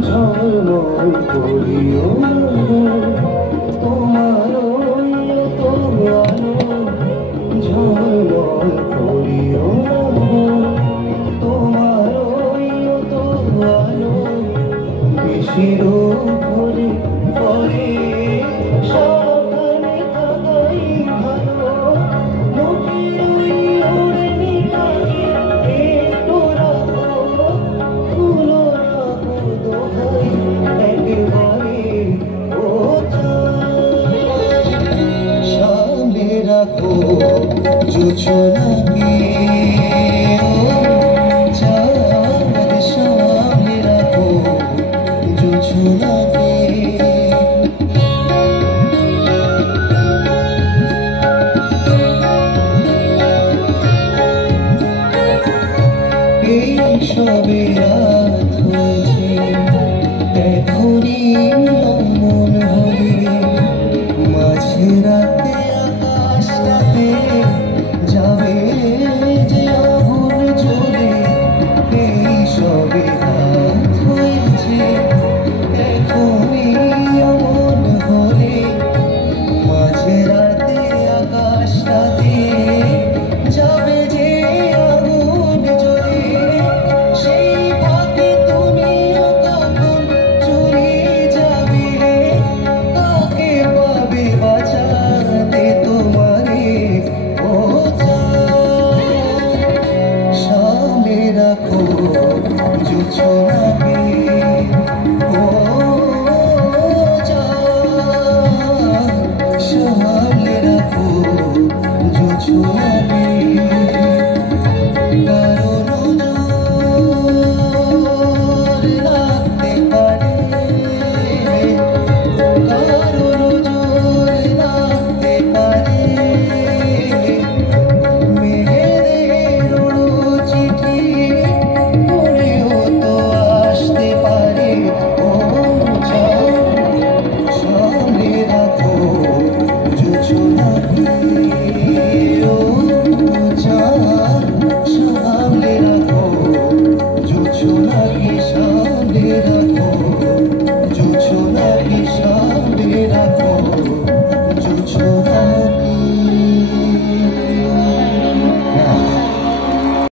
ঝলমল করিও তোমার ঝলমল করিও তোমার বেশির ভরে পরে সাবধানে থাকাই ভালো রাখো জোছনাকে চাঁদ সামনে রাখো জোছনাকে এই সবে রাত হয়েছে এখনই মন হবে মাঝে রাতে যাবে যে আগুন জ্বলে এই সবে রাত হয়েছে এখনই মন হলে মাঝে রাতে আকাশটাতে যাবে যে আগুন জ্বলে সেই ফাঁকে তুমিও কখন চলে যাবে কাকে পাবে বাঁচাতে তোমারে রাখো জোছনা